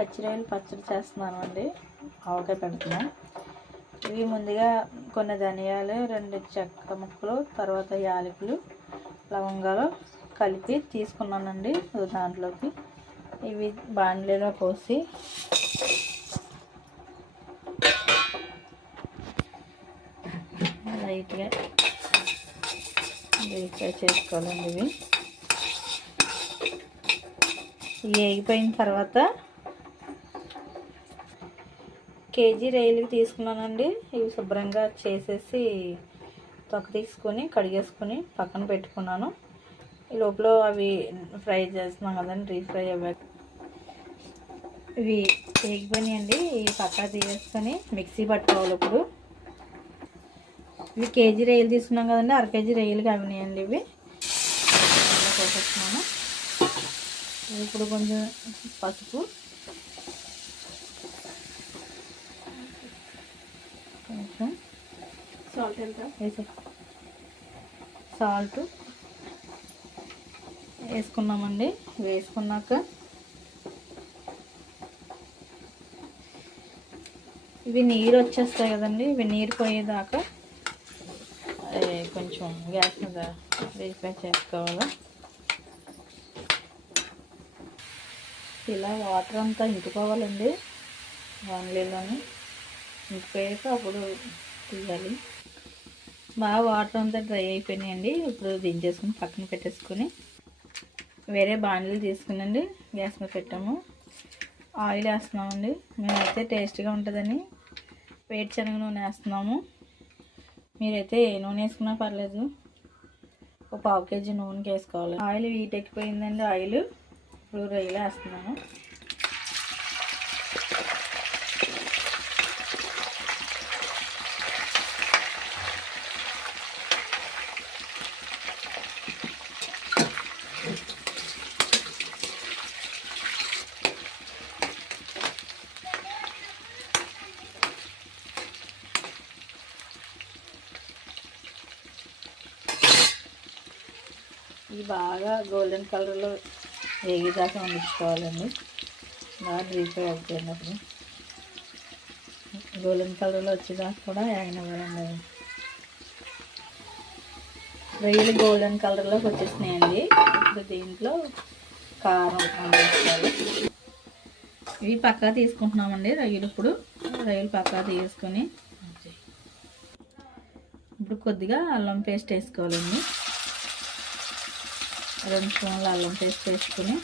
పచ్చి రొయ్యలు పచ్చడి చేస్తున్నాను అండి. ఆవకాయ పెడుతున్నాం. ఇవి ముందుగా కొన్ని ధనియాలు, 2 చెక్క ముక్కలు, తర్వాత యాలకులు, లవంగాలు కలిపి తీసుకున్నానండి. దాంట్లోకి ఇవి బాండ్లీలో పోసి లైట్గా డీప్ ఫ్రై చేసుకోవాలండి. ఇవి వేగిపోయిన తర్వాత కేజీ రొయ్యలకి తీసుకున్నానండి. ఇవి శుభ్రంగా చేసేసి తొక్క తీసుకొని కడిగేసుకొని పక్కన పెట్టుకున్నాను. ఈ లోపల అవి ఫ్రై చేస్తున్నాం కదండి, డీప్ ఫ్రై అవ్వాలి. ఇవి వేగిపోయినాయండి. ఇవి పక్కా తీసేసుకొని మిక్సీ పట్టుకోవాలి. ఇప్పుడు ఇవి కేజీ రొయ్యలు తీసుకున్నాం కదండి, 1/2 కేజీ రొయ్యలు అవినాయండి. ఇవి పోసేస్తున్నాను. ఇప్పుడు కొంచెం పసుపు, కొంచెం సాల్ట్ వేసుకున్నామండి. వేసుకున్నాక ఇవి నీరు వచ్చేస్తాయి కదండి, ఇవి నీరు పోయేదాకా కొంచెం గ్యాస్ మీద వేసి చేసుకోవాలి. ఇలా వాటర్ అంతా ఇంకిపోవాలండి. బాండ్లీలోని ఇంకిపోయాక అప్పుడు తీయాలి. బాగా వాటర్ అంతా డ్రై అయిపోయినాయండి. ఇప్పుడు దించేసుకుని పక్కన పెట్టేసుకుని వేరే బాండ్లీలు తీసుకునండి గ్యాస్ మీద పెట్టాము. ఆయిల్ వేస్తున్నామండి. మేమైతే టేస్ట్గా ఉంటుందని వేరుశనగ నూనె వేస్తున్నాము. మీరైతే ఏ నూనె వేసుకున్నా పర్లేదు. ఒక 1/2 కేజీ నూనెకి వేసుకోవాలి. Oil heat ఎక్కిపోయిందండి. ఆయిల్ ఇప్పుడు రొయ్యలు వేస్తున్నాను. ఇది బాగా గోల్డెన్ కలర్లో వేగేదాకా వండించుకోవాలండి. బాగా డీప్ ఫ్రై అవుతున్నప్పుడు గోల్డెన్ కలర్లో వచ్చేదాకా కూడా వేగనివ్వాలండి. రొయ్యలు గోల్డెన్ కలర్లోకి వచ్చేసినాయండి. ఇప్పుడు దీంట్లో కారం వండించుకోవాలి. ఇవి పక్కా తీసుకుంటున్నామండి రొయ్యలు. ఇప్పుడు రొయ్యలు పక్కా తీసుకొని ఇప్పుడు కొద్దిగా అల్లం పేస్ట్ వేసుకోవాలండి. 2 స్పూన్ల అల్లం పేస్ట్ వేసుకొని